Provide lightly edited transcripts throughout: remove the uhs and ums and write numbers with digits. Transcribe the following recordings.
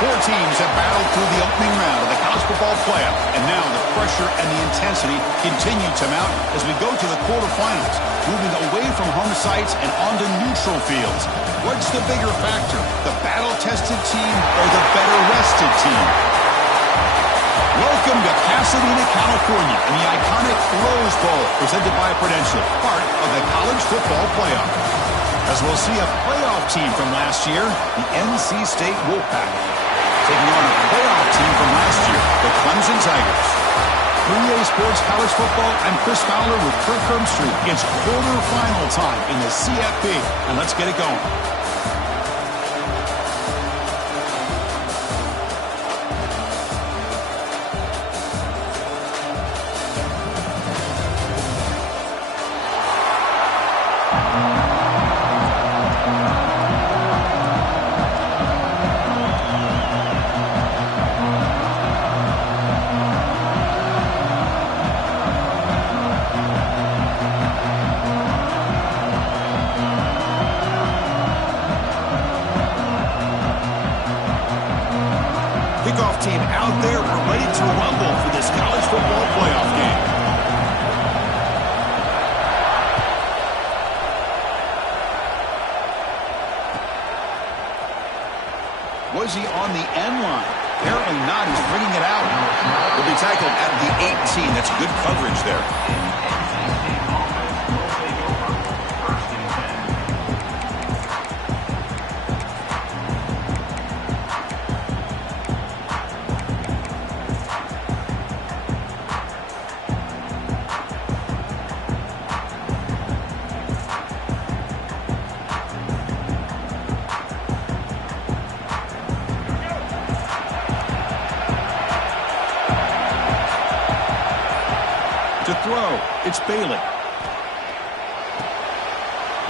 Four teams have battled through the opening round of the college football playoff, and now the pressure and the intensity continue to mount as we go to the quarterfinals, moving away from home sites and onto neutral fields. What's the bigger factor, the battle-tested team or the better-rested team? Welcome to Pasadena, California, in the iconic Rose Bowl, presented by Prudential, part of the college football playoff. As we'll see a playoff team from last year, the NC State Wolfpack, taking on a playoff team from last year, the Clemson Tigers. 3A Sports College Football, I'm Chris Fowler with Kirk Herbstreit. It's quarterfinal time in the CFP, and let's get it going. Kickoff team out there, we're ready to rumble for this college football playoff game. Was he on the end line? Apparently not. He's bringing it out. He'll be tackled at the 18. That's good coverage there. To throw, it's Bailey.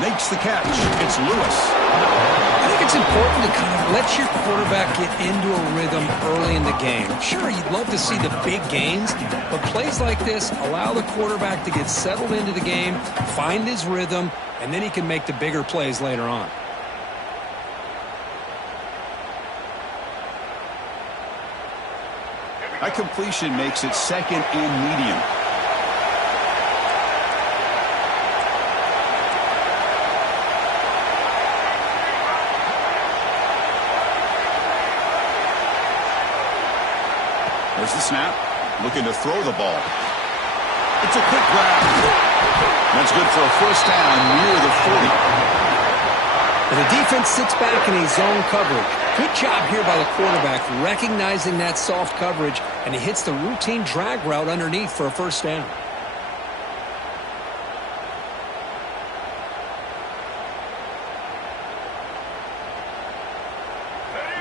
Makes the catch. It's Lewis. I think it's important to kind of let your quarterback get into a rhythm early in the game. Sure, you'd love to see the big gains, but plays like this allow the quarterback to get settled into the game, find his rhythm, and then he can make the bigger plays later on. That completion makes it second and medium. There's the snap. Looking to throw the ball. It's a quick grab. That's good for a first down near the 40. The defense sits back in a zone coverage. Good job here by the quarterback recognizing that soft coverage, and he hits the routine drag route underneath for a first down.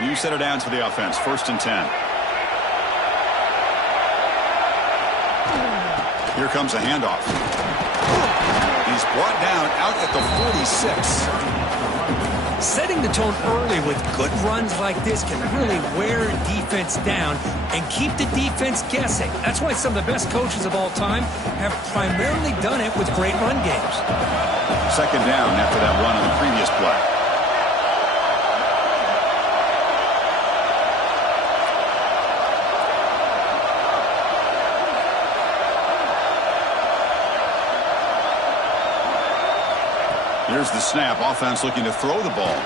New set of downs for the offense. 1st and 10. Here comes a handoff. He's brought down out at the 46. Setting the tone early with good runs like this can really wear a defense down and keep the defense guessing. That's why some of the best coaches of all time have primarily done it with great run games. 2nd down after that run on the previous play. Here's the snap. Offense looking to throw the ball.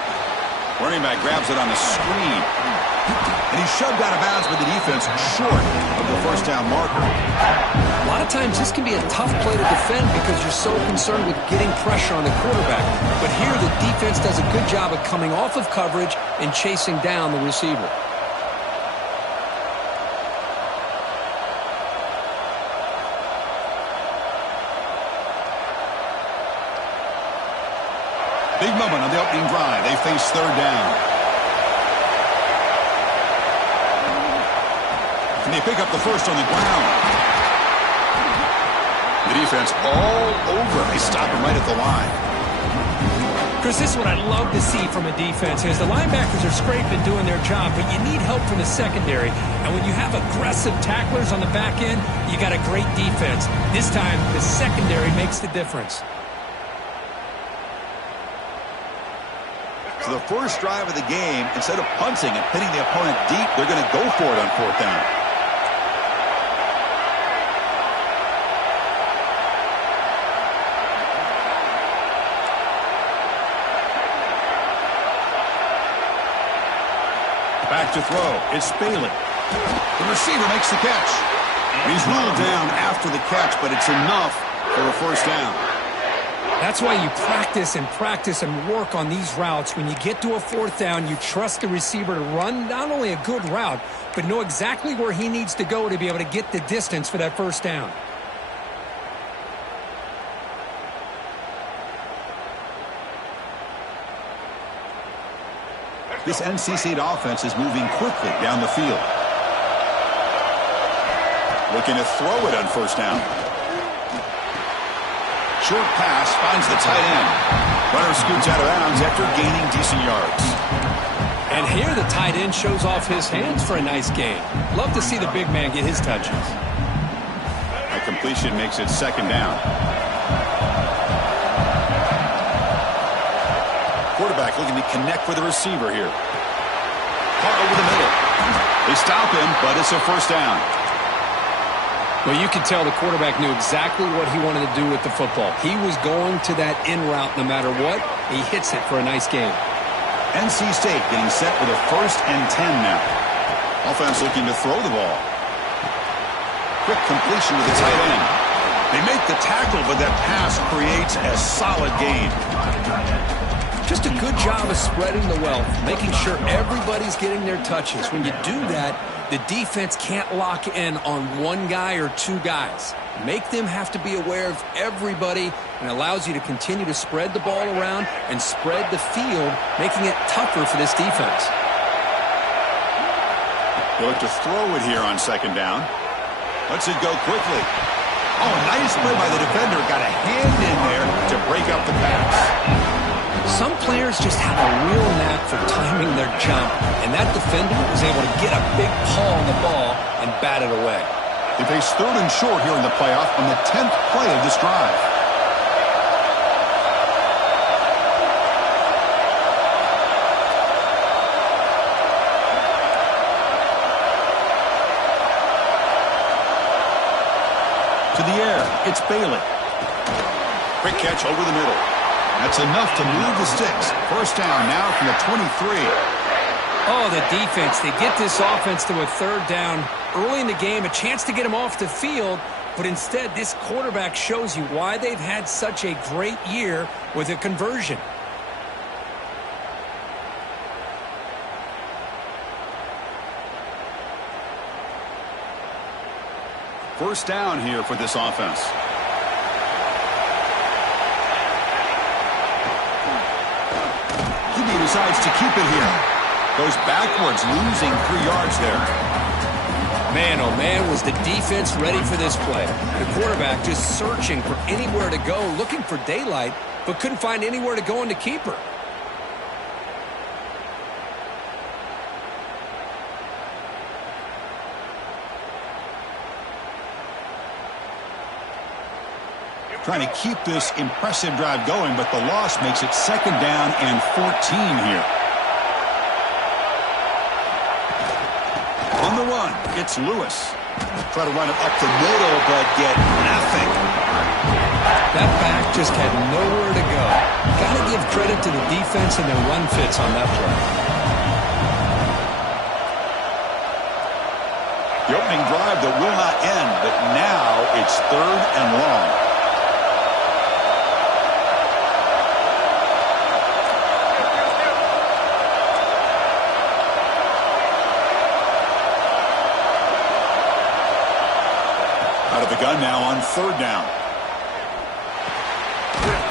Running back grabs it on the screen. And he's shoved out of bounds by the defense short of the first down marker. A lot of times this can be a tough play to defend because you're so concerned with getting pressure on the quarterback. But here the defense does a good job of coming off of coverage and chasing down the receiver. Big moment on the opening drive. They face 3rd down. And they pick up the first on the ground. The defense all over. They stop him right at the line. Chris, this is what I love to see from a defense is the linebackers are scraping doing their job, but you need help from the secondary. And when you have aggressive tacklers on the back end, you got a great defense. This time, the secondary makes the difference. So the first drive of the game, instead of punting and pinning the opponent deep, they're going to go for it on 4th down. Back to throw. It's Bailey. The receiver makes the catch. He's ruled down after the catch, but it's enough for a 1st down. That's why you practice and work on these routes. When you get to a 4th down, you trust the receiver to run not only a good route, but know exactly where he needs to go to be able to get the distance for that 1st down. This NC State offense is moving quickly down the field. Looking to throw it on 1st down. Short pass finds the tight end. Runner scoots out of bounds after gaining decent yards. And here the tight end shows off his hands for a nice gain. Love to see the big man get his touches. A completion makes it 2nd down. Quarterback looking to connect with the receiver here. Caught over the middle. They stop him, but it's a 1st down. Well, you could tell the quarterback knew exactly what he wanted to do with the football. He was going to that in route no matter what. He hits it for a nice gain. NC State getting set with a 1st and 10 now. Offense looking to throw the ball. Quick completion to the tight end. They make the tackle, but that pass creates a solid gain. Just a good job of spreading the wealth, making sure everybody's getting their touches. When you do that, the defense can't lock in on one guy or two guys. Make them have to be aware of everybody, and allows you to continue to spread the ball around and spread the field, making it tougher for this defense. They look to throw it here on 2nd down. Lets it go quickly. Oh, nice play by the defender. Got a hand in there to break up the pass. Some players just have a real knack for timing their jump, and that defender was able to get a big paw on the ball and bat it away. They face 3rd and short here in the playoff on the 10th play of this drive. To the air, it's Bailey. Quick catch over the middle. That's enough to move the sticks. 1st down now from the 23. Oh, the defense. They get this offense to a 3rd down early in the game, a chance to get them off the field, but instead this quarterback shows you why they've had such a great year with a conversion. First down here for this offense. QB decides to keep it here. Goes backwards, losing 3 yards there. Man, oh man, was the defense ready for this play. The quarterback just searching for anywhere to go, looking for daylight, but couldn't find anywhere to go in the keeper. Trying to keep this impressive drive going, but the loss makes it 2nd down and 14 here. On the run, it's Lewis. Try to run it up the middle, but get nothing. That back just had nowhere to go. Got to give credit to the defense and their run fits on that play. The opening drive that will not end, but now it's 3rd and long. The gun now on 3rd down.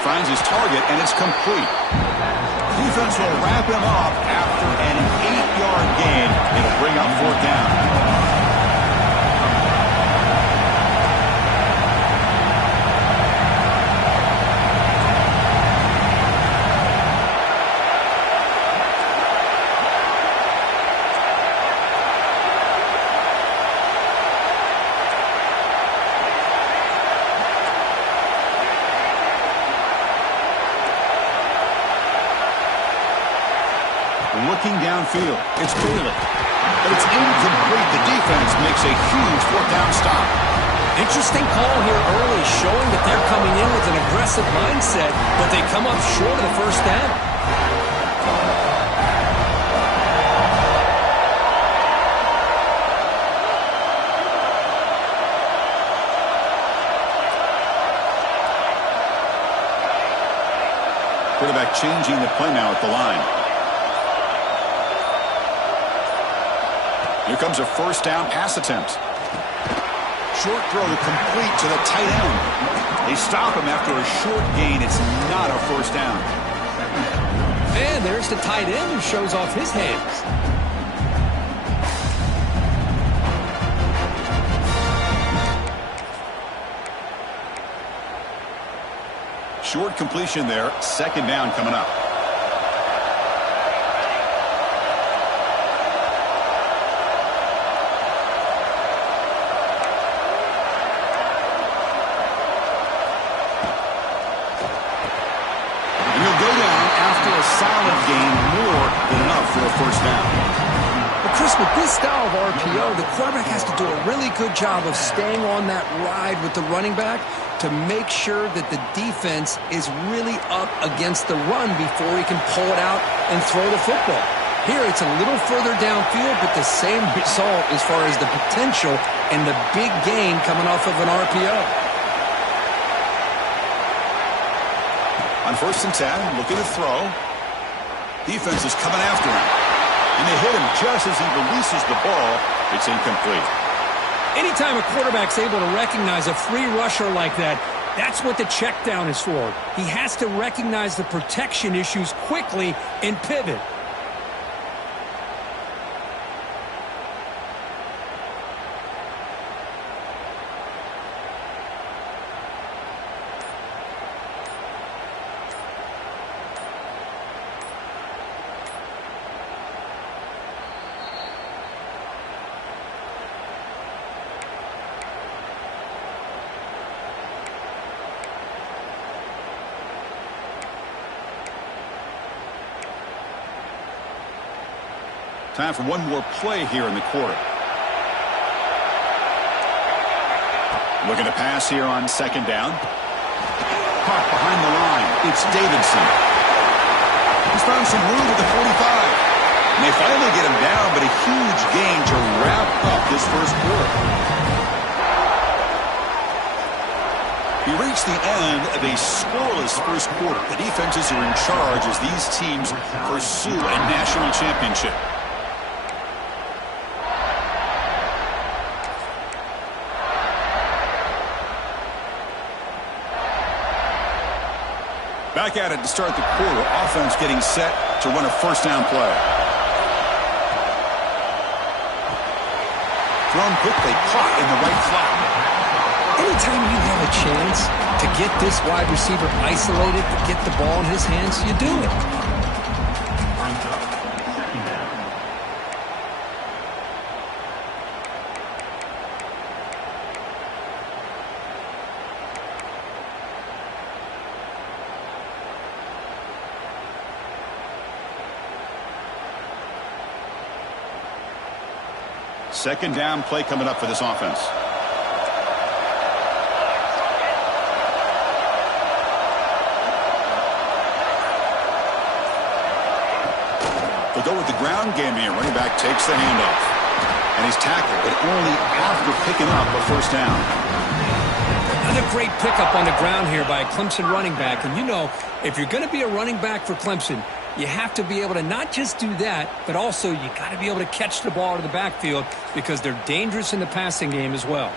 Finds his target, and it's complete. Defense will wrap him up after an 8-yard gain. It'll bring up 4th down. looking downfield. It's Bailey. But it's incomplete. The defense makes a huge fourth down stop. Interesting call here early, showing that they're coming in with an aggressive mindset, but they come up short of the first down. Quarterback changing the play now at the line. Here comes a first down pass attempt. Short throw complete to the tight end. They stop him after a short gain. It's not a first down. And there's the tight end who shows off his hands. Short completion there. Second down coming up. And he'll go down after a solid gain, more than enough for a first down. But Chris, with this style of RPO, the quarterback has to do a really good job of staying on that ride with the running back to make sure that the defense is really up against the run before he can pull it out and throw the football. Here, it's a little further downfield, but the same result as far as the potential and the big gain coming off of an RPO. On 1st and 10, looking to throw. Defense is coming after him. And they hit him just as he releases the ball. It's incomplete. Anytime a quarterback's able to recognize a free rusher like that, that's what the check down is for. He has to recognize the protection issues quickly and pivot. Time for one more play here in the quarter. Looking to pass here on second down. Caught behind the line. It's Davidson. He's found some room at the 45. And they finally get him down, but a huge gain to wrap up this first quarter. We reached the end of a scoreless first quarter. The defenses are in charge as these teams pursue a national championship. Back at it to start the quarter. Offense getting set to run a first down play. Thrown quickly, caught in the right flat. Anytime you have a chance to get this wide receiver isolated, to get the ball in his hands, you do it. Second down play coming up for this offense. They'll go with the ground game here. Running back takes the handoff. And he's tackled, but only after picking up a first down. Another great pickup on the ground here by a Clemson running back. And you know, if you're going to be a running back for Clemson, you have to be able to not just do that, but also you got to be able to catch the ball out of the backfield because they're dangerous in the passing game as well.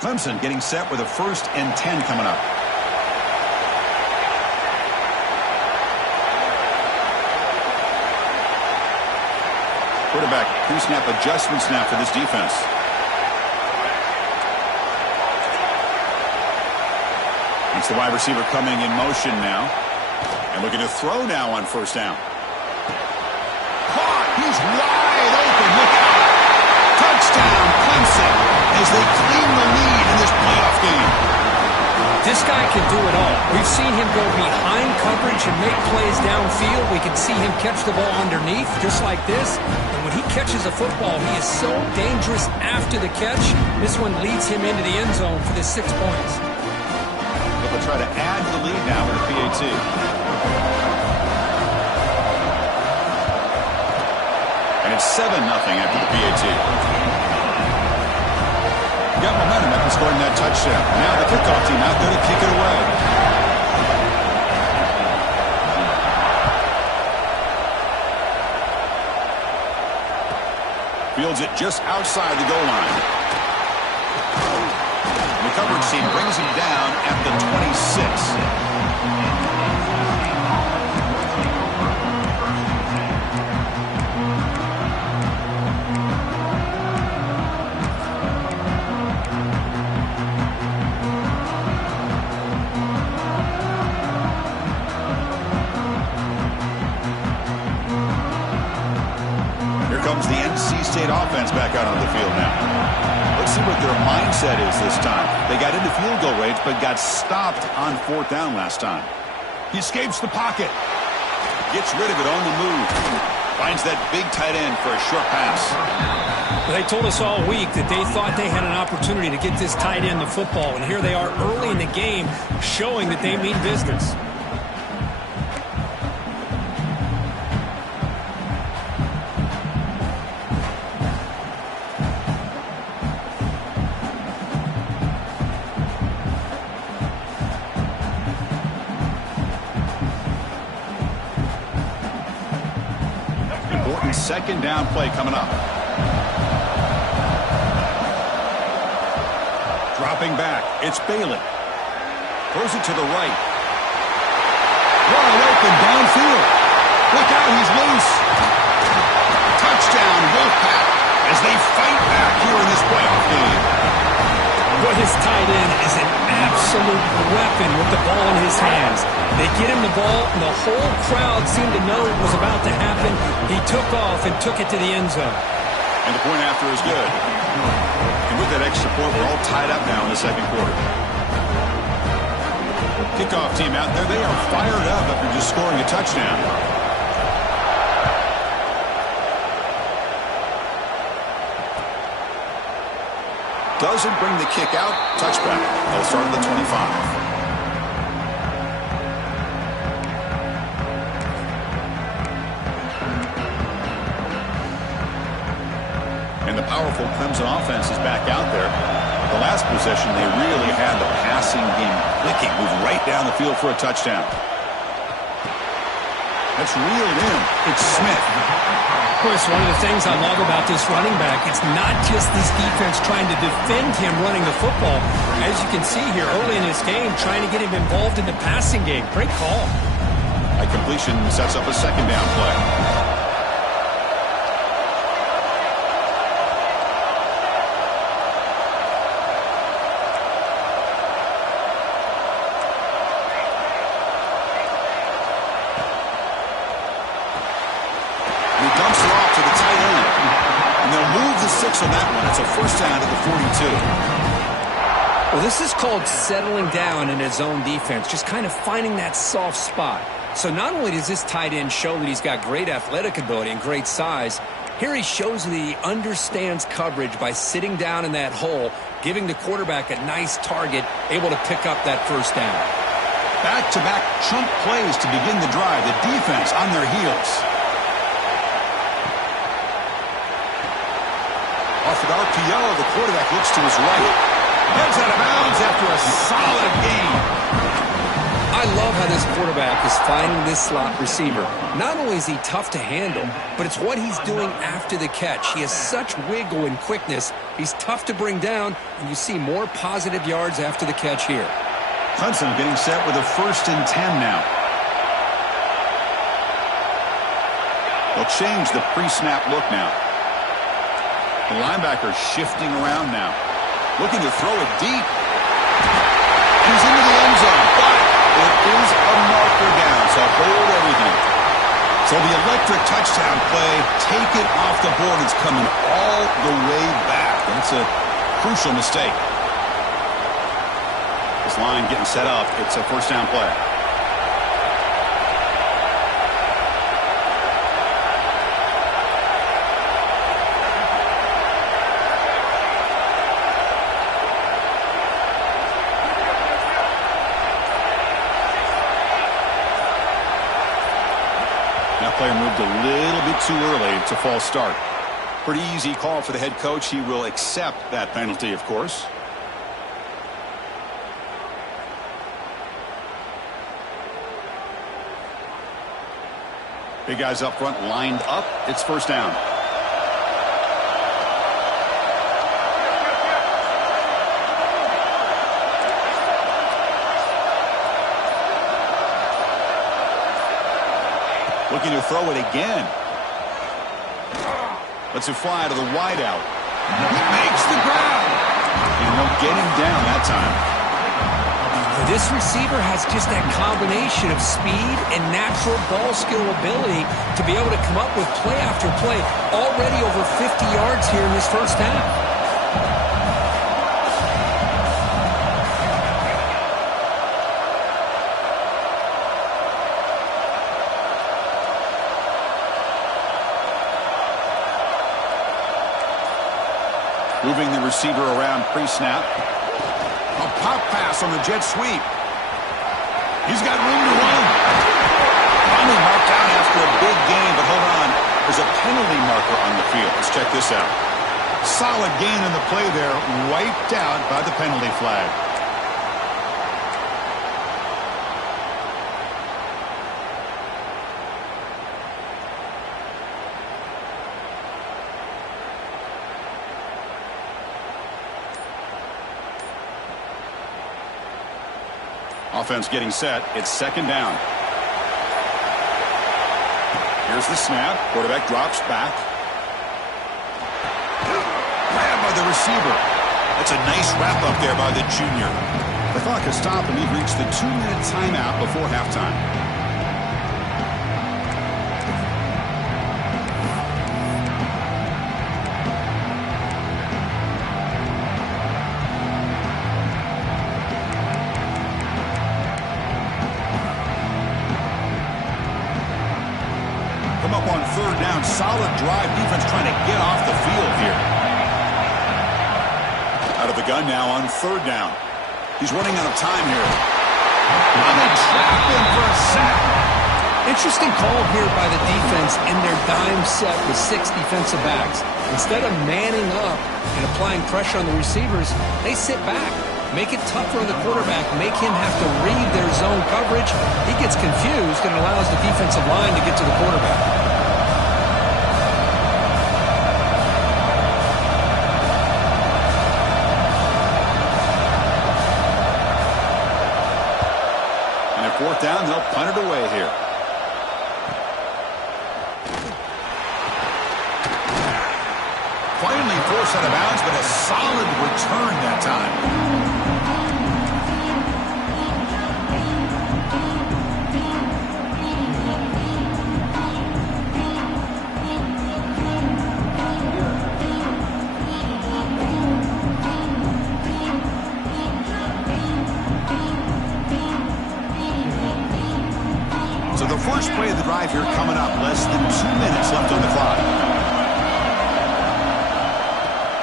Clemson getting set with a 1st and 10 coming up. Quarterback pre-snap adjustments now for this defense. It's the wide receiver coming in motion now. And looking to throw now on first down. Caught! He's wide open. Look out! Touchdown, Clemson, as they claim the lead in this playoff game. This guy can do it all. We've seen him go behind coverage and make plays downfield. We can see him catch the ball underneath, just like this. And when he catches a football, he is so dangerous after the catch. This one leads him into the end zone for the 6 points. They'll try to add to the lead now with a PAT. And it's 7-0 after the PAT. Got momentum after scoring that touchdown. Now the kickoff team out there to kick it away. Fields it just outside the goal line. The coverage team brings him down at the 26. Comes the NC State offense back out on the field now. Let's see what their mindset is this time. They got into field goal range, but got stopped on 4th down last time. He escapes the pocket. Gets rid of it on the move. Finds that big tight end for a short pass. They told us all week that they thought they had an opportunity to get this tight end the football, and here they are early in the game showing that they mean business. Second down play coming up. Dropping back. It's Bailey. Throws it to the right. Wide open downfield. Look out, he's loose. Touchdown, Wolfpack, as they fight back here in this playoff game. But his tight end is an absolute weapon with the ball in his hands. They get him the ball, and the whole crowd seemed to know what was about to happen. He took off and took it to the end zone. And the point after is good. And with that extra point, we're all tied up now in the second quarter. Kickoff team out there, they are fired up after just scoring a touchdown. Doesn't bring the kick out. Touchback. They'll start at the 25. And the powerful Clemson offense is back out there. The last possession, they really had the passing game clicking. Moved right down the field for a touchdown. That's reeled in. It's Smith. Chris, one of the things I love about this running back, it's not just this defense trying to defend him running the football. As you can see here early in this game, trying to get him involved in the passing game. Great call. A completion sets up a second down play. On that one, it's a first down at the 42. Well, this is called settling down in his own defense, just kind of finding that soft spot. So not only does this tight end show that he's got great athletic ability and great size, here he shows that he understands coverage by sitting down in that hole, giving the quarterback a nice target, able to pick up that first down. Back-to-back chunk plays to begin the drive. The defense on their heels. Off an RPO, the quarterback looks to his right. Heads out of bounds after a solid game. I love how this quarterback is finding this slot receiver. Not only is he tough to handle, but it's what he's doing after the catch. He has such wiggle and quickness. He's tough to bring down, and you see more positive yards after the catch here. Clemson getting set with a 1st and 10 now. They'll change the pre-snap look now. The linebacker shifting around now. Looking to throw it deep. He's into the end zone, but it is a marker down, so hold everything. So the electric touchdown play, take it off the board. It's coming all the way back. That's a crucial mistake. The defense line getting set up. It's a first down play. That player moved a little bit too early. It's a false start. Pretty easy call for the head coach. He will accept that penalty, of course. Big guys up front lined up. It's first down. Looking to throw it again. Lets it fly to the wideout. He makes the grab. And they'll get him down that time. This receiver has just that combination of speed and natural ball skill ability to be able to come up with play after play. Already over 50 yards here in this first half. Moving the receiver around pre-snap. A pop pass on the jet sweep. He's got room to run. Finally marked out after a big gain, but hold on. There's a penalty marker on the field. Let's check this out. Solid gain in the play there, wiped out by the penalty flag. Offense getting set. It's second down. Here's the snap. Quarterback drops back. Grabbed by the receiver. That's a nice wrap up there by the junior. The clock has stopped and we've reached the 2-minute timeout before halftime. Up on third down. Solid drive. Defense trying to get off the field here. Out of the gun now on third down. He's running out of time here. And they trap him for a sack. Interesting call here by the defense in their dime set with 6 defensive backs. Instead of manning up and applying pressure on the receivers, they sit back. Make it tougher on the quarterback. Make him have to read their zone coverage. He gets confused and allows the defensive line to get to the quarterback. And at fourth down, they'll punt it away here. Finally forced out of bounds, but a solid return that time. So the first play of the drive here coming up. Less than 2 minutes left on the clock.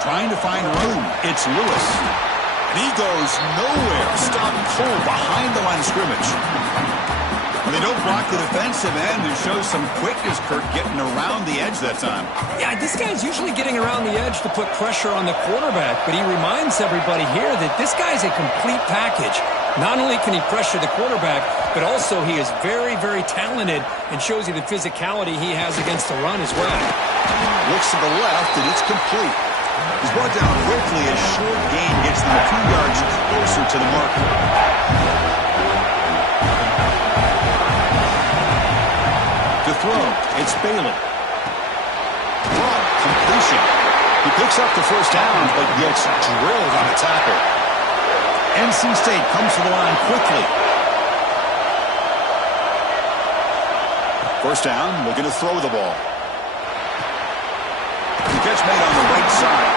Trying to find room. It's Lewis. And he goes nowhere. Stopped cold behind the line of scrimmage. They don't block the defensive end and show some quickness, Kurt, getting around the edge that time. Yeah, this guy's usually getting around the edge to put pressure on the quarterback, but he reminds everybody here that this guy's a complete package. Not only can he pressure the quarterback, but also he is very, very talented and shows you the physicality he has against the run as well. Looks to the left, and it's complete. He's brought down quickly as short gain gets them a few yards closer to the mark. To throw, it's Bailey. Broad completion. He picks up the first down, but gets drilled on a tackle. NC State comes to the line quickly. First down, looking to throw the ball. The catch made on the right side.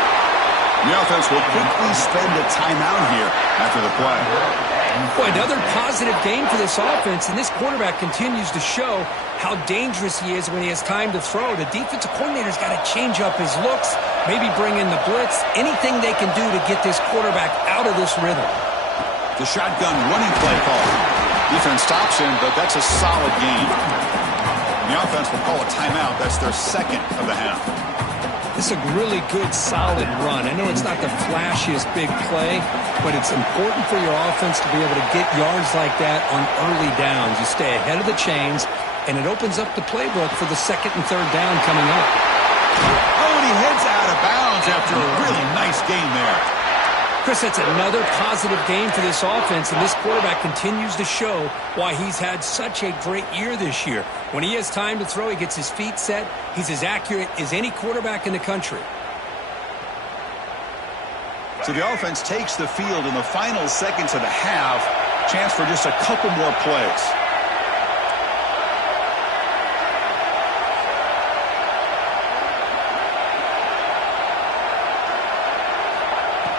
The offense will quickly spend a timeout here after the play. Boy, another positive game for this offense, and this quarterback continues to show how dangerous he is when he has time to throw. The defensive coordinator's got to change up his looks, maybe bring in the blitz, anything they can do to get this quarterback out of this rhythm. The shotgun running play call. Defense stops him, but that's a solid game. The offense will call a timeout. That's their second of the half. This is a really good, solid run. I know it's not the flashiest big play, but it's important for your offense to be able to get yards like that on early downs. You stay ahead of the chains, and it opens up the playbook for the second and third down coming up. Oh, and he heads out of bounds after a really nice game there. Chris, that's another positive game for this offense, and this quarterback continues to show why he's had such a great year this year. When he has time to throw, he gets his feet set. He's as accurate as any quarterback in the country. So the offense takes the field in the final seconds of the half. Chance for just a couple more plays.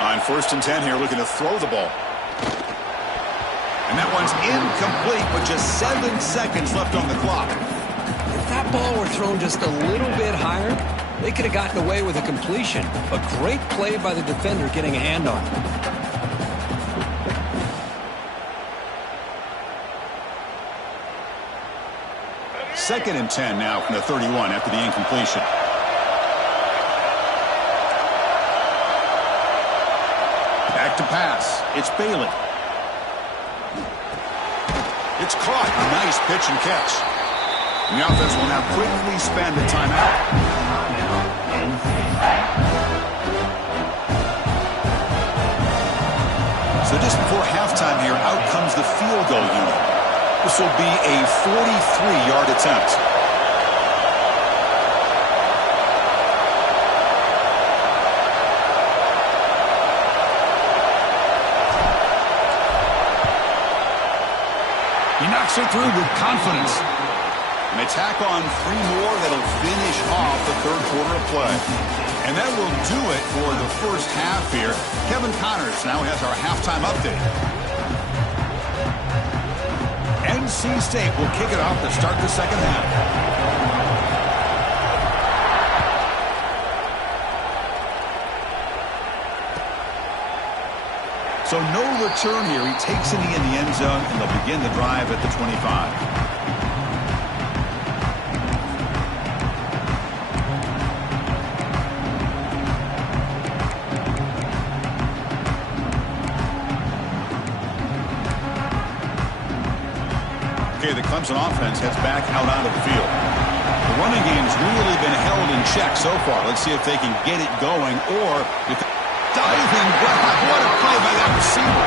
On 1st and 10 here, looking to throw the ball. And that one's incomplete with just 7 seconds left on the clock. If that ball were thrown just a little bit higher, they could have gotten away with a completion. A great play by the defender getting a hand on it. Second and 10 now from the 31 after the incompletion. Back to pass. It's Bailey. It's caught. A nice pitch and catch. And the offense will now quickly spend a timeout. So just before halftime here, out comes the field goal unit. This will be a 43-yard attempt. He knocks it through with confidence. And they tack on 3 more that'll finish off the third quarter of play. And that will do it for the first half here. Kevin Connors now has our halftime update. NC State will kick it off to start the second half. So no return here. He takes it in the end zone, and they'll begin the drive at the 25. Okay, the Clemson offense heads back out onto the field. The running game's really been held in check so far. Let's see if they can get it going, or if diving grab. What a play by that receiver.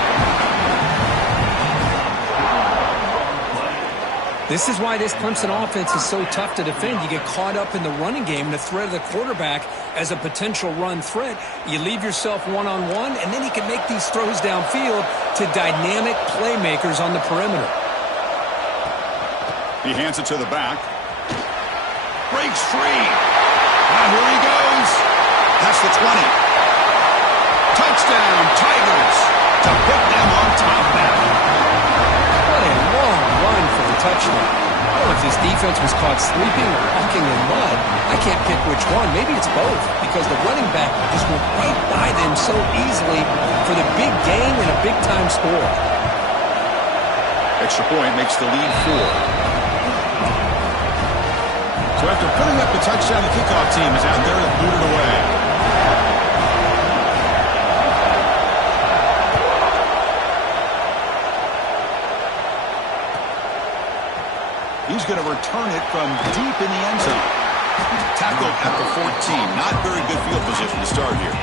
This is why this Clemson offense is so tough to defend. You get caught up in the running game and the threat of the quarterback as a potential run threat. You leave yourself one-on-one, and then you can make these throws downfield to dynamic playmakers on the perimeter. He hands it to the back. Breaks free. Now here he goes. That's the 20. Touchdown, Tigers, to put them on top now. What a long run for the touchdown. I don't know if this defense was caught sleeping or walking in mud. I can't pick which one. Maybe it's both, because the running back just went right by them so easily for the big gain and a big-time score. Extra point makes the lead 4. So after putting up the touchdown, the kickoff team is out there to boot it away. He's going to return it from deep in the end zone. Tackled at the 14. Not very good field position to start here.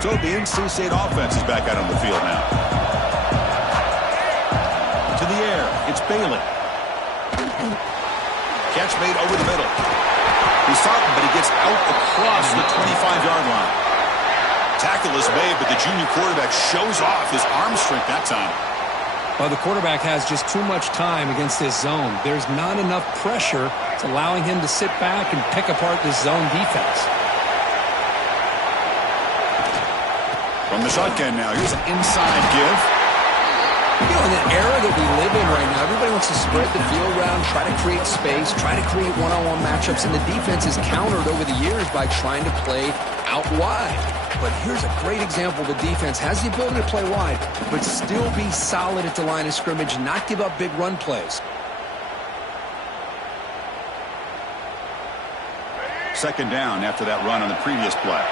So the NC State offense is back out on the field now. To the air, it's Bailey. catch made over the middle. He's talking, but he gets out across the 25-yard line. Tackle is made, but the junior quarterback shows off his arm strength that time. Well, the quarterback has just too much time against this zone. There's not enough pressure. It's allowing him to sit back and pick apart this zone defense. From the shotgun now, here's an inside give. You know, in the era that we live in right now, everybody wants to spread the field around, try to create space, try to create one-on-one matchups, and the defense is countered over the years by trying to play out wide. But here's a great example. The defense has the ability to play wide, but still be solid at the line of scrimmage, not give up big run plays. Second down after that run on the previous play.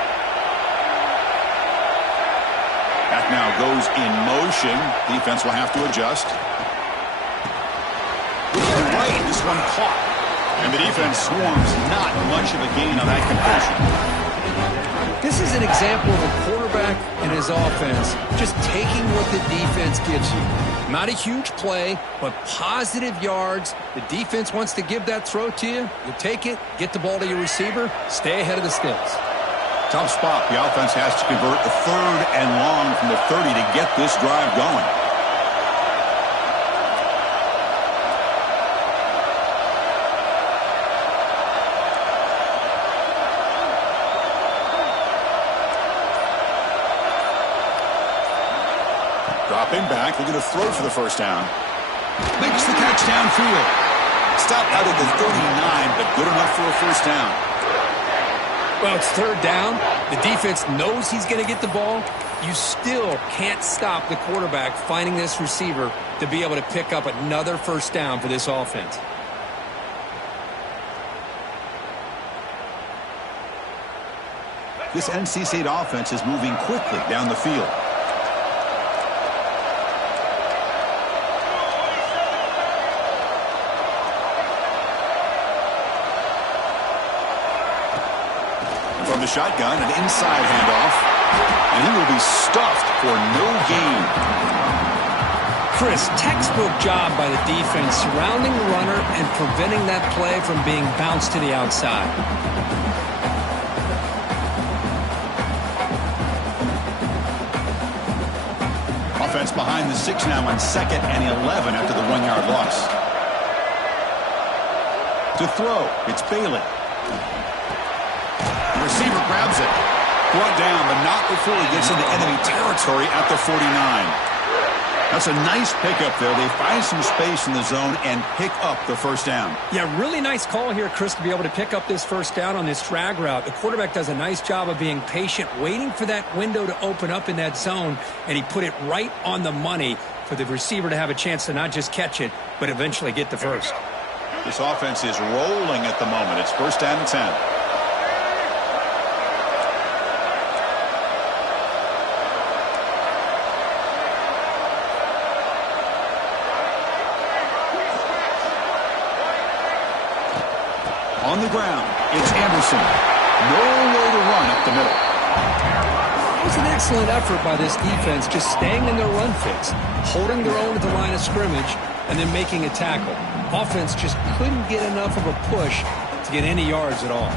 Back now goes in motion. Defense will have to adjust. Looking right, this one caught. And the defense swarms not much of a gain on that completion. This is an example of a quarterback and his offense just taking what the defense gives you. Not a huge play, but positive yards. The defense wants to give that throw to you. You take it, get the ball to your receiver, stay ahead of the sticks. Tough spot. The offense has to convert a 3rd and long from the 30 to get this drive going. Dropping back, looking to throw for the first down. Makes the catch downfield. Stopped out of the 39, but good enough for a first down. Well, it's 3rd down. The defense knows he's going to get the ball. You still can't stop the quarterback finding this receiver to be able to pick up another first down for this offense. This NC State offense is moving quickly down the field. From the shotgun, an inside handoff, and he will be stuffed for no gain. Chris, textbook job by the defense surrounding the runner and preventing that play from being bounced to the outside. Offense behind the 6 now on 2nd and 11 after the 1-yard loss. To throw, it's Bailey. Receiver grabs it. Brought down, but not before he gets into enemy territory at the 49. That's a nice pickup there. They find some space in the zone and pick up the first down. Yeah, really nice call here, Chris, to be able to pick up this first down on this drag route. The quarterback does a nice job of being patient, waiting for that window to open up in that zone, and he put it right on the money for the receiver to have a chance to not just catch it, but eventually get the first. This offense is rolling at the moment. It's 1st down and 10. On the ground, it's Anderson. Nowhere to run up the middle. It was an excellent effort by this defense, just staying in their run fits, holding their own at the line of scrimmage, and then making a tackle. Offense just couldn't get enough of a push to get any yards at all.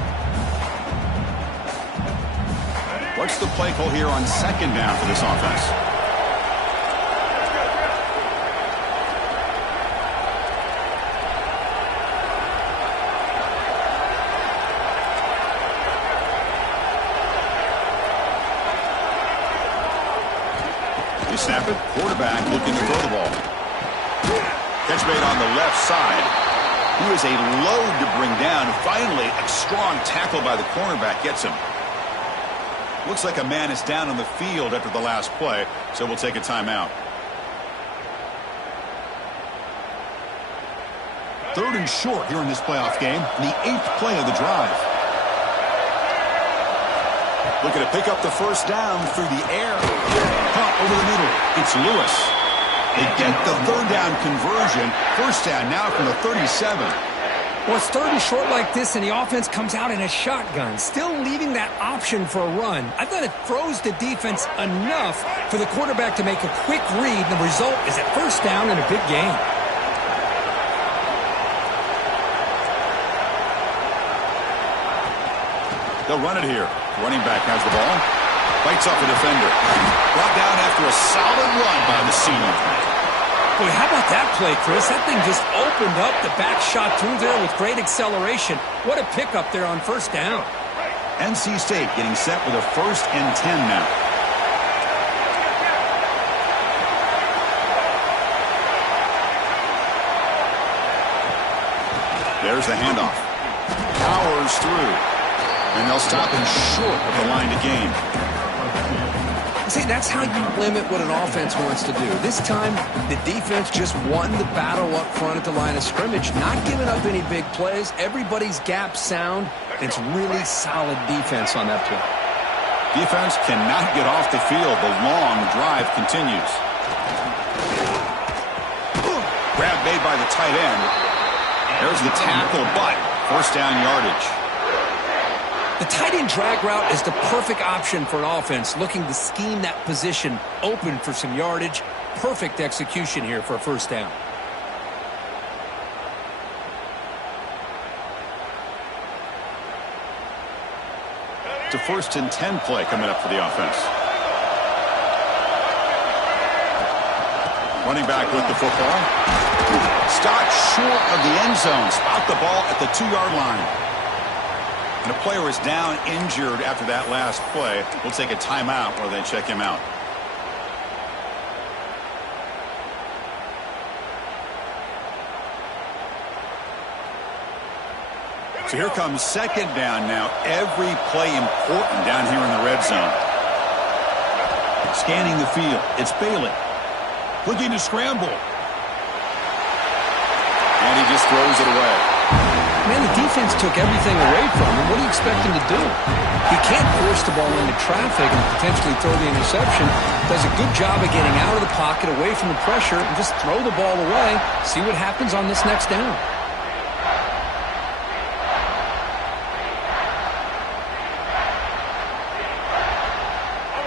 What's the play call here on 2nd down for this offense? They snap it. Quarterback looking to throw the ball. Catch made on the left side. He was a load to bring down. Finally, a strong tackle by the cornerback gets him. Looks like a man is down on the field after the last play, so we'll take a timeout. 3rd and short here in this playoff game, the 8th play of the drive. Looking to pick up the first down through the air. Caught over the middle. It's Lewis. They get the 3rd down conversion. First down now from the 37. Well, it's 3rd and short like this, and the offense comes out in a shotgun, still leaving that option for a run. I thought it throws the defense enough for the quarterback to make a quick read. The result is a first down and a big gain. They'll run it here. Running back has the ball. Fights off a defender. Brought down after a solid run by the senior. Boy, how about that play, Chris? That thing just opened up. The back shot through there with great acceleration. What a pickup there on first down. NC State getting set with a 1st and 10 now. There's the handoff. Powers through. And they'll stop him short of the line to gain. See, that's how you limit what an offense wants to do. This time, the defense just won the battle up front at the line of scrimmage, not giving up any big plays. Everybody's gap sound. It's really solid defense on that play. Defense cannot get off the field. The long drive continues. Grab made by the tight end. There's the tackle, but first down yardage. The tight end drag route is the perfect option for an offense looking to scheme that position open for some yardage. Perfect execution here for a first down. It's a 1st and 10 play coming up for the offense. Running back with the football. Stopped short of the end zone. Spot the ball at the 2-yard line. And a player is down injured after that last play. We'll take a timeout while they check him out. So here comes 2nd down now. Every play important down here in the red zone. Scanning the field. It's Bailey. Looking to scramble. And he just throws it away. Man, the defense took everything away from him. What do you expect him to do? He can't force the ball into traffic and potentially throw the interception. Does a good job of getting out of the pocket, away from the pressure, and just throw the ball away. See what happens on this next down.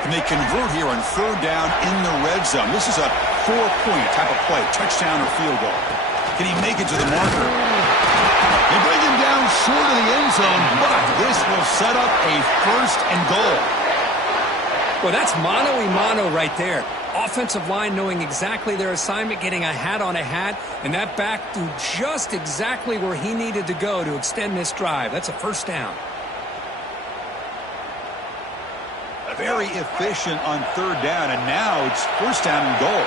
And they convert here on 3rd down in the red zone. This is a 4-point type of play, touchdown or field goal. Can he make it to the marker? They bring him down short of the end zone, but this will set up a 1st and goal. Well, that's mano-a-mano right there. Offensive line knowing exactly their assignment, getting a hat on a hat, and that back threw just exactly where he needed to go to extend this drive. That's a first down. Very efficient on 3rd down, and now it's 1st down and goal.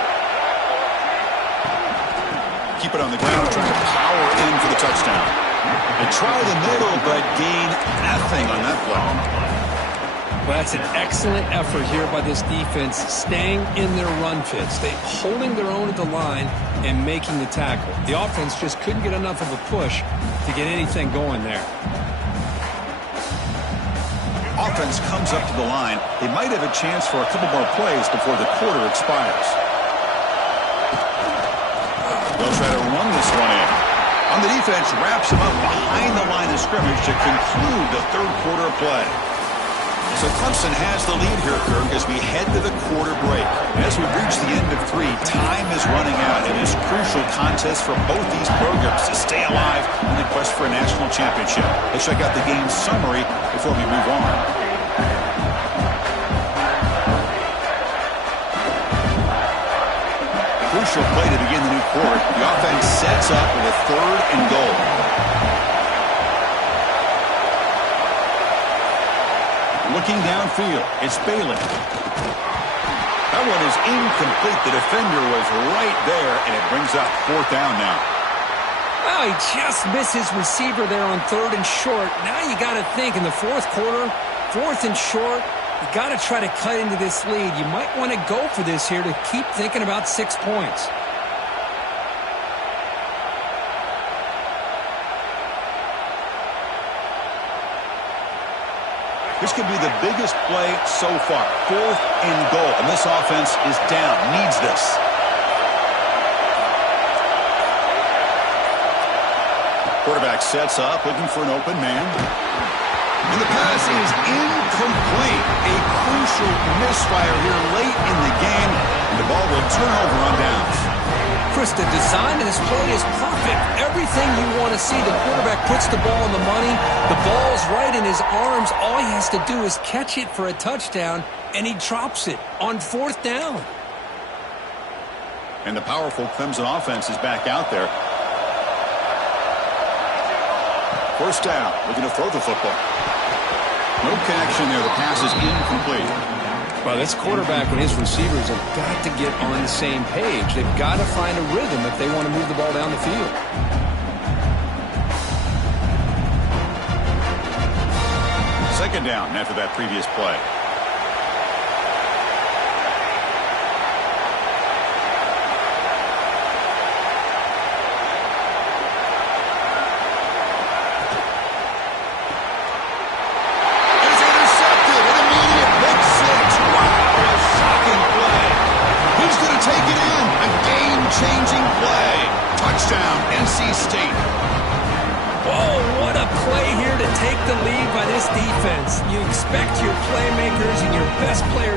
Keep it on the ground, trying to power in for the touchdown. They try the middle, but gain nothing on that play. Well, that's an excellent effort here by this defense, staying in their run fits. They holding their own at the line and making the tackle. The offense just couldn't get enough of a push to get anything going there. Offense comes up to the line. They might have a chance for a couple more plays before the quarter expires. They'll try to run this one in. On the defense, wraps him up behind the line of scrimmage to conclude the 3rd quarter play. So Clemson has the lead here, Kirk, as we head to the quarter break. As we reach the end of 3, time is running out in this crucial contest for both these programs to stay alive in the quest for a national championship. Let's check out the game summary before we move on. Crucial play to begin the new quarter. The offense sets up with a 3rd and goal. Looking downfield, it's Bailey. That one is incomplete. The defender was right there, and it brings up 4th down now. Well, he just missed his receiver there on 3rd and short. Now you got to think in the 4th quarter, 4th and short, you got to try to cut into this lead. You might want to go for this here to keep thinking about 6 points. This could be the biggest play so far. 4th and goal, and this offense is down, needs this. Quarterback sets up, looking for an open man. And the pass is incomplete. A crucial misfire here late in the game, and the ball will turn over on downs. Chris, the design of this play is perfect. Everything you want to see. The quarterback puts the ball on the money. The ball's right in his arms. All he has to do is catch it for a touchdown, and he drops it on 4th down. And the powerful Clemson offense is back out there. 1st down, looking to throw the football. No connection there. The pass is incomplete. Well, this quarterback and his receivers have got to get on the same page. They've got to find a rhythm if they want to move the ball down the field. Second down after that previous play.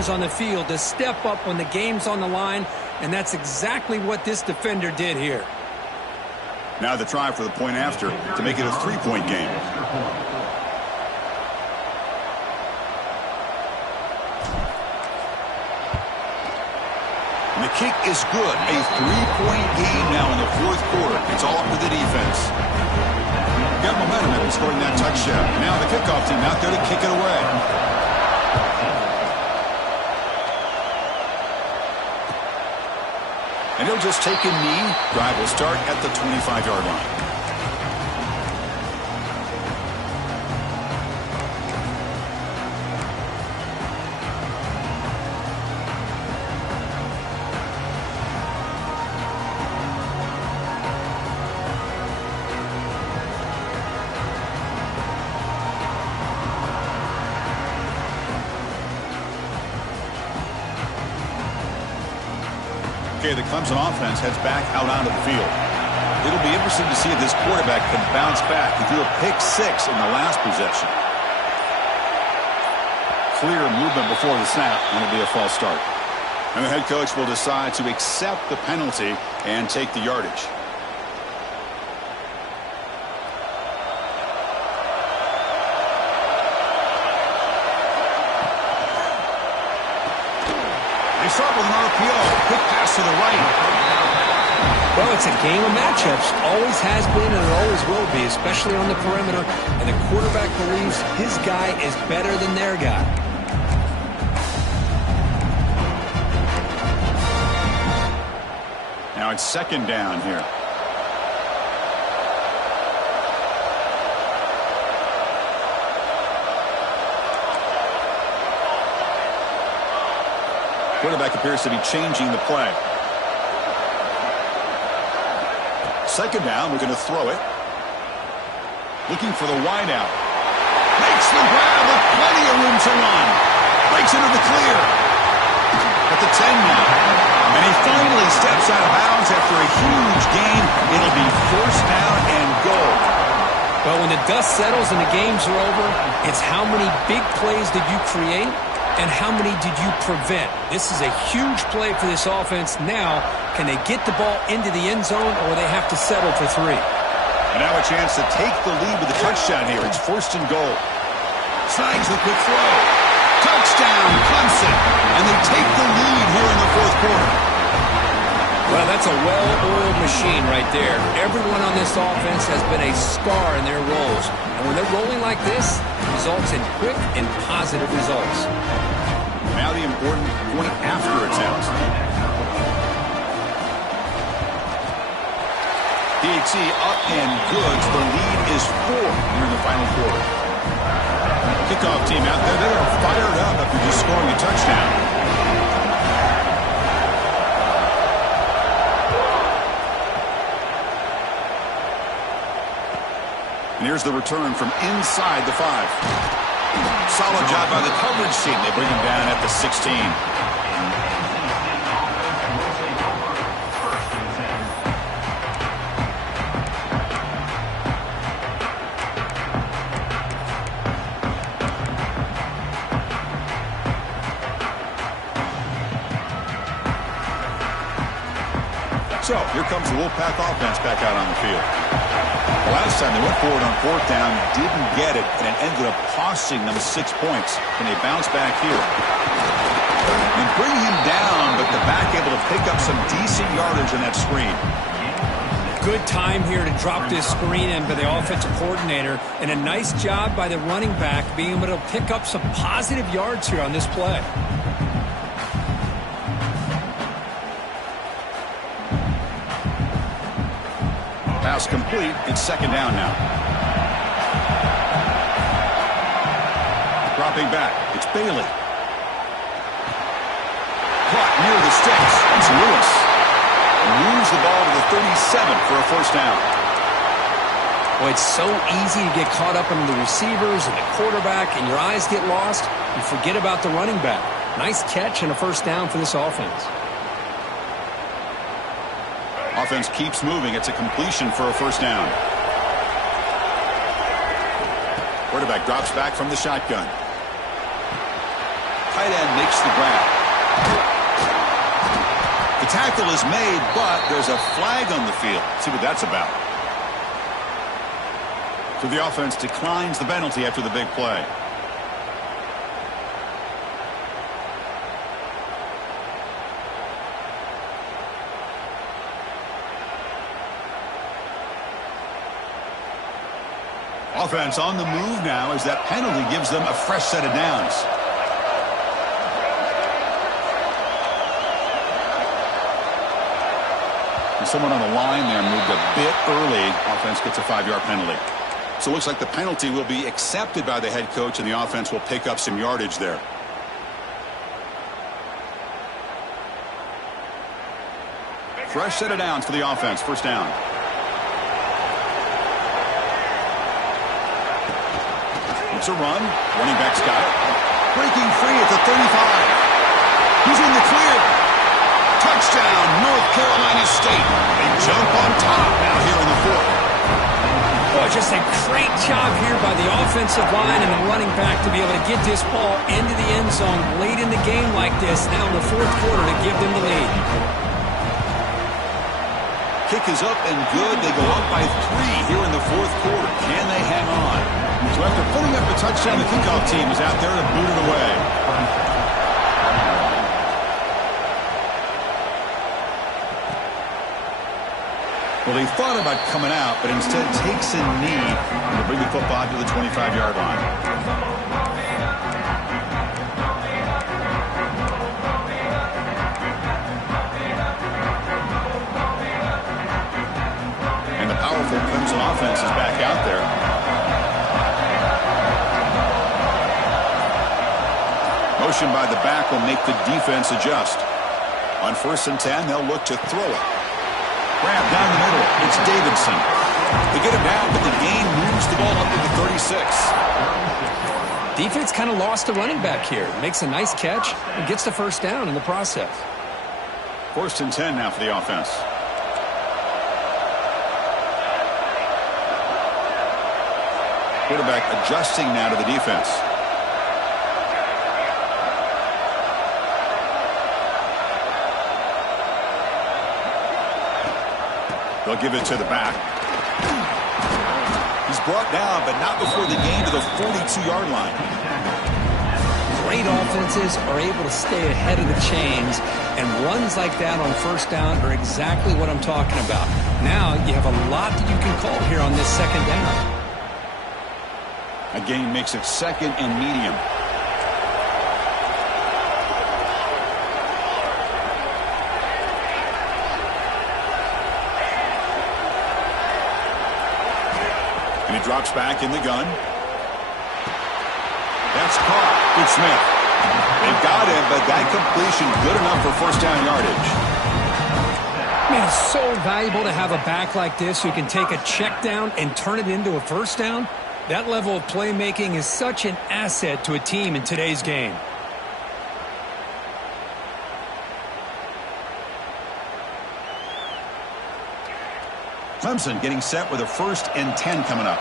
On the field to step up when the game's on the line, and that's exactly what this defender did here. Now the try for the point after to make it a 3-point game. And the kick is good. A 3-point game now in the 4th quarter. It's all up to the defense. Got momentum after scoring that touchdown. Now the kickoff team out there to kick it away. And he'll just take a knee. Drive will start at the 25-yard line. Okay, the Clemson offense heads back out onto the field. It'll be interesting to see if this quarterback can bounce back. He threw a pick-6 in the last possession. Clear movement before the snap, and it'll be a false start. And the head coach will decide to accept the penalty and take the yardage. They start with an RPO. Quick pass to the right. Well, it's a game of matchups. Always has been and it always will be, especially on the perimeter. And the quarterback believes his guy is better than their guy. Now it's 2nd down here. Quarterback appears to be changing the play. 2nd down, we're going to throw it. Looking for the wideout. Makes the grab with plenty of room to run. Breaks into the clear. At the 10 now. And he finally steps out of bounds after a huge gain. It'll be 1st down and goal. Well, when the dust settles and the games are over, it's how many big plays did you create and how many did you prevent? This is a huge play for this offense. Now, can they get the ball into the end zone or they have to settle for 3? And now a chance to take the lead with a touchdown here. It's 1st and goal. Snags the quick throw. Touchdown, Clemson. And they take the lead here in the 4th quarter. Well, that's a well-oiled machine right there. Everyone on this offense has been a star in their roles. And when they're rolling like this, it results in quick and positive results. Now the important point after attempt. DHC up and good. The lead is 4 here in the final quarter. Kickoff team out there. They're fired up after just scoring a touchdown. And here's the return from inside the 5. Solid job by the coverage team. They bring him down at the 16. So here comes the Wolfpack offense back out on the field. The last time they went forward on fourth down, didn't get it, and it ended up costing them 6 points. Can they bounce back here? And bring him down, but the back able to pick up some decent yardage on that screen. Good time here to drop this screen in by the offensive coordinator, and a nice job by the running back being able to pick up some positive yards here on this play. Pass complete. It's second down now. Dropping back. It's Bailey. Caught near the sticks. It's Lewis. Moves the ball to the 37 for a first down. Well, it's so easy to get caught up in the receivers and the quarterback, and your eyes get lost. You forget about the running back. Nice catch and a first down for this offense. Offense keeps moving. It's a completion for a first down. Quarterback drops back from the shotgun. Tight end makes the grab. The tackle is made, but there's a flag on the field. Let's see what that's about. So the offense declines the penalty after the big play. Offense on the move now as that penalty gives them a fresh set of downs. And someone on the line there moved a bit early. Offense gets a 5-yard penalty. So it looks like the penalty will be accepted by the head coach, and the offense will pick up some yardage there. Fresh set of downs for the offense. First down. It's a run. Running back's got it. Breaking free at the 35. He's in the clear. Touchdown, North Carolina State. They jump on top now here in the fourth. Oh, just a great job here by the offensive line and the running back to be able to get this ball into the end zone late in the game like this, now in the fourth quarter, to give them the lead. Kick is up and good. They go up by 3 here in the fourth quarter. Can they hang on? So after putting up a touchdown, the kickoff team is out there to boot it away. Well, they thought about coming out, but instead takes a knee to bring the football to the 25-yard line. And the powerful Clemson offense is back out there. Motion by the back will make the defense adjust. On 1st and 10, they'll look to throw it. Grab down the middle. It's Davidson. They get it down, but the gain moves the ball up to the 36. Defense kind of lost the running back here. Makes a nice catch and gets the first down in the process. 1st and 10 now for the offense. Quarterback adjusting now to the defense. They'll give it to the back. He's brought down, but not before the gain to the 42-yard line. Great offenses are able to stay ahead of the chains, and runs like that on first down are exactly what I'm talking about. Now you have a lot that you can call here on this second down. A gain makes it 2nd and medium. And he drops back in the gun. That's caught. Good Smith. They've got him, but that completion good enough for first down yardage. Man, it's so valuable to have a back like this who can take a check down and turn it into a first down. That level of playmaking is such an asset to a team in today's game. Clemson getting set with a 1st and 10 coming up.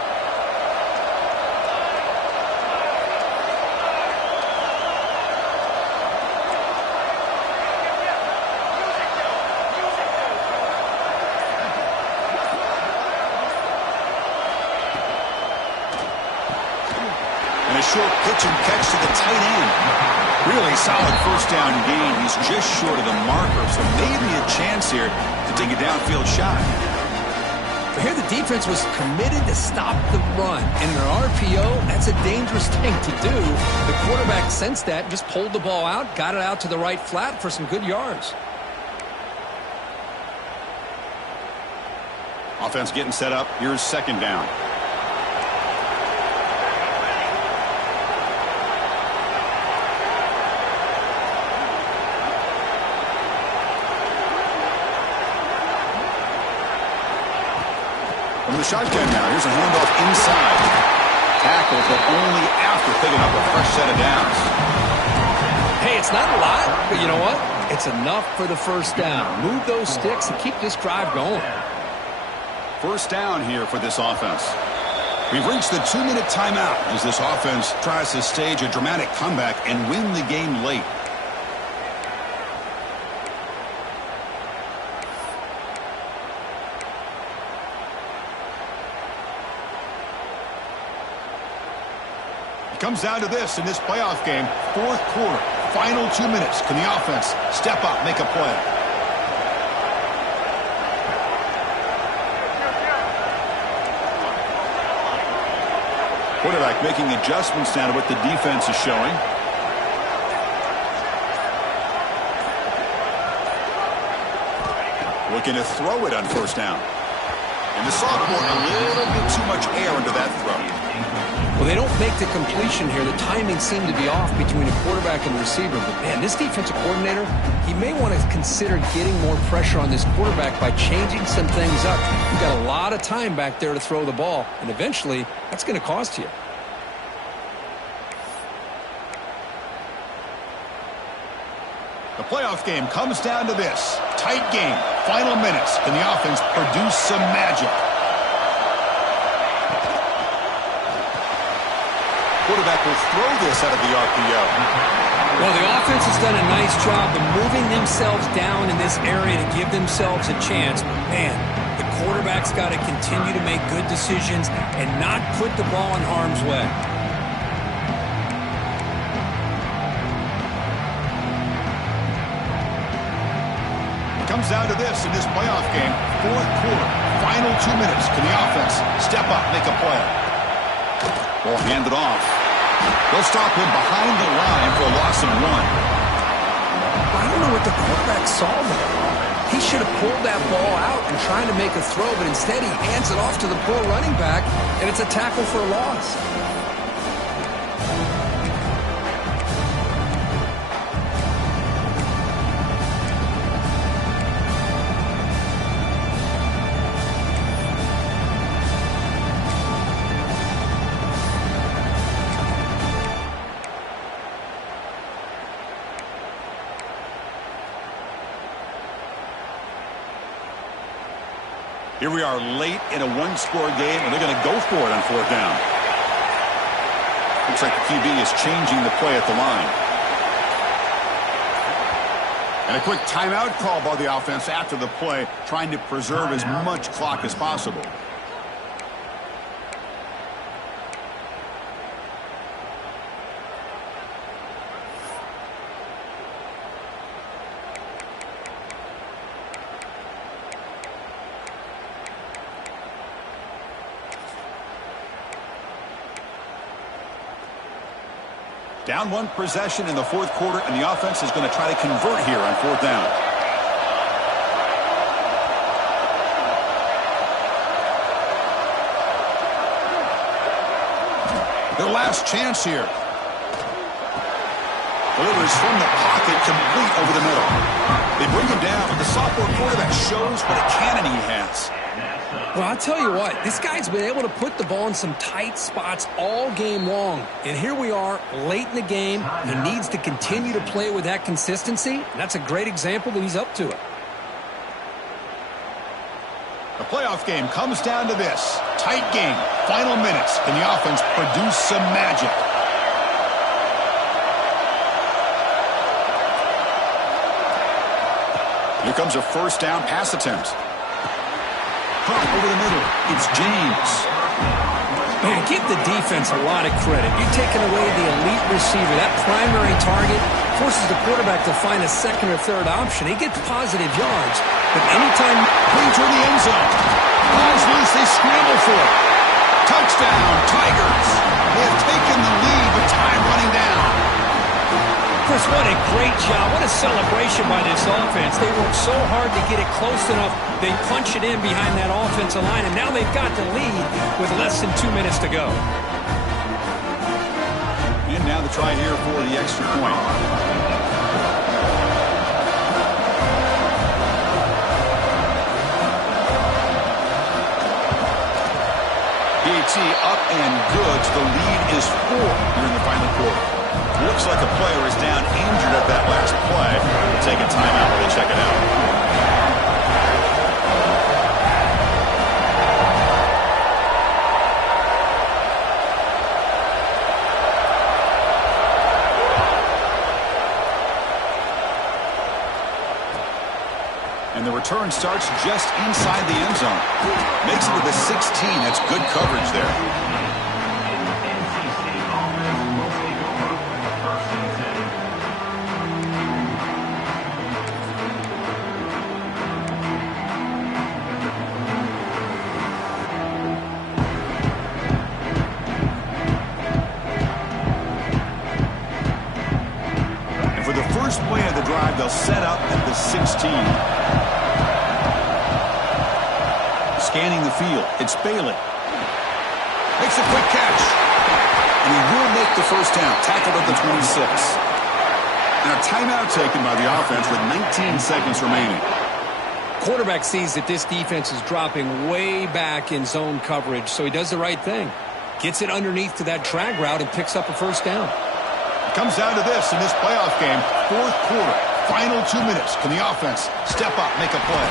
catch to the tight end. Really solid first down gain. He's just short of the marker, so maybe a chance here to take a downfield shot. But here the defense was committed to stop the run. And in an RPO, that's a dangerous thing to do. The quarterback sensed that and just pulled the ball out, got it out to the right flat for some good yards. Offense getting set up. Here's second down. From the shotgun now, here's a handoff inside. Tackle, but only after picking up a fresh set of downs. Hey, it's not a lot, but you know what? It's enough for the first down. Move those sticks and keep this drive going. First down here for this offense. We've reached the 2-minute timeout as this offense tries to stage a dramatic comeback and win the game late. It comes down to this in this playoff game. Fourth quarter, final 2 minutes. Can the offense step up, make a play? Quarterback making adjustments now to what the defense is showing. Looking to throw it on first down. And the sophomore, a little bit too much air into that throw. Well, they don't make the completion here. The timing seemed to be off between a quarterback and the receiver. But, man, this defensive coordinator, he may want to consider getting more pressure on this quarterback by changing some things up. You've got a lot of time back there to throw the ball, and eventually that's going to cost you. The playoff game comes down to this. Tight game, final minutes. Can the offense produce some magic? Quarterback will throw this out of the RPO. Well, the offense has done a nice job of moving themselves down in this area to give themselves a chance. Man, the quarterback's got to continue to make good decisions and not put the ball in harm's way. It comes down to this in this playoff game. Fourth quarter, final 2 minutes. Can the offense step up, make a play? Ball handed off. They'll stop him behind the line for a loss of 1. I don't know what the quarterback saw there. He should have pulled that ball out and trying to make a throw, but instead he hands it off to the poor running back, and it's a tackle for a loss. Here we are late in a one-score game, and they're going to go for it on fourth down. Looks like the QB is changing the play at the line. And a quick timeout call by the offense after the play, trying to preserve as much clock as possible. Down one possession in the fourth quarter, and the offense is going to try to convert here on fourth down. Their last chance here. Delivers from the pocket, complete over the middle. They bring him down, but the sophomore quarterback shows what a cannon he has. Well, I'll tell you what, this guy's been able to put the ball in some tight spots all game long. And here we are, late in the game. He needs to continue to play with that consistency. And that's a great example that he's up to it. The playoff game comes down to this. Tight game, final minutes. Can the offense produce some magic? Here comes a first down pass attempt. Over the middle, it's James. Man, give the defense a lot of credit. You're taking away the elite receiver. That primary target forces the quarterback to find a second or third option. He gets positive yards, but anytime clean toward the end zone. Ball's loose, they scramble for it. Touchdown, Tigers. They have taken the lead with time running down. Chris, what a great job. What a celebration by this offense. They worked so hard to get it close enough. They punch it in behind that offensive line, and now they've got the lead with less than 2 minutes to go. And now the try here for the extra point. PAT up and good. The lead is 4 here in the final quarter. Looks like a player is down injured at that last play. We'll take a timeout while they check it out. And the return starts just inside the end zone. Makes it to the 16. That's good coverage there. First play of the drive, they'll set up at the 16. Scanning the field, it's Bailey. Makes a quick catch. And he will make the first down, tackled at the 26. Now timeout taken by the offense with 19 seconds remaining. Quarterback sees that this defense is dropping way back in zone coverage, so he does the right thing. Gets it underneath to that drag route and picks up a first down. Comes down to this in this playoff game. Fourth quarter, final 2 minutes. Can the offense step up, make a play?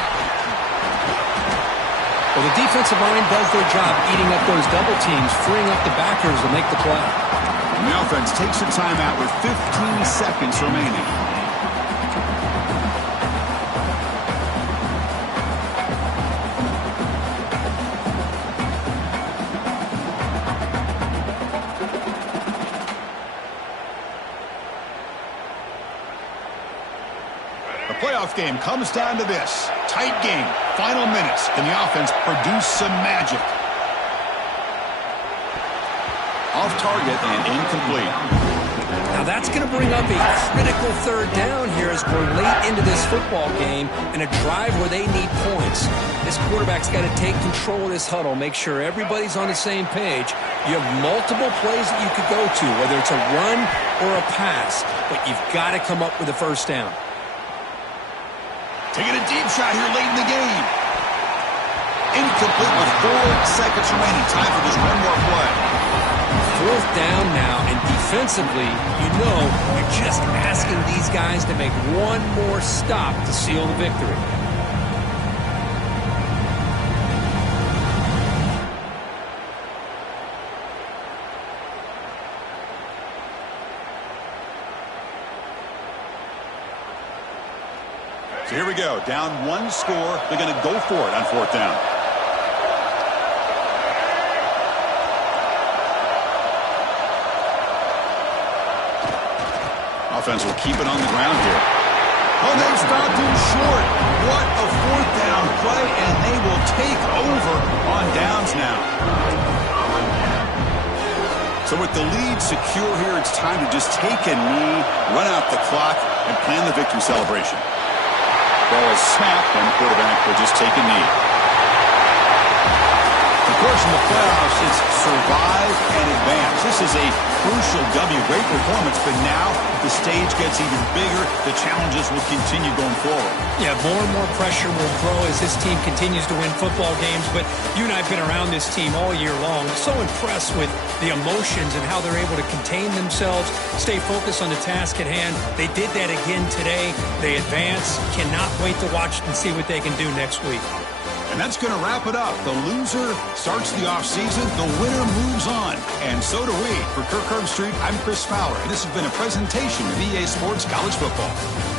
Well, the defensive line does their job eating up those double teams, freeing up the backers to make the play. And the offense takes a timeout with 15 seconds remaining. Playoff game comes down to this. Tight game. Final minutes. Can the offense produce some magic? Off target and incomplete. Now that's going to bring up a critical third down here as we're late into this football game and a drive where they need points. This quarterback's got to take control of this huddle, make sure everybody's on the same page. You have multiple plays that you could go to, whether it's a run or a pass, but you've got to come up with a first down. Taking a deep shot here late in the game. Incomplete with 4 seconds remaining. Time for just one more play. Fourth down now, and defensively, you know, you're just asking these guys to make one more stop to seal the victory. So here we go. Down 1 score. They're going to go for it on fourth down. Offense will keep it on the ground here. Oh, they stopped him short. What a fourth down play, and they will take over on downs now. So with the lead secure here, it's time to just take a knee, run out the clock, and plan the victory celebration. Ball is snapped, and the quarterback will just take a knee. Of course, in the playoffs, it's survive and advance. This is a crucial W. Great performance, but now the stage gets even bigger. The challenges will continue going forward. Yeah, more and more pressure will grow as this team continues to win football games, but you and I have been around this team all year long. So impressed with the emotions and how they're able to contain themselves, stay focused on the task at hand. They did that again today. They advance. Cannot wait to watch and see what they can do next week. And that's going to wrap it up. The loser starts the offseason. The winner moves on. And so do we. For Kirk Herbstreit, I'm Chris Fowler. And this has been a presentation of EA Sports College Football.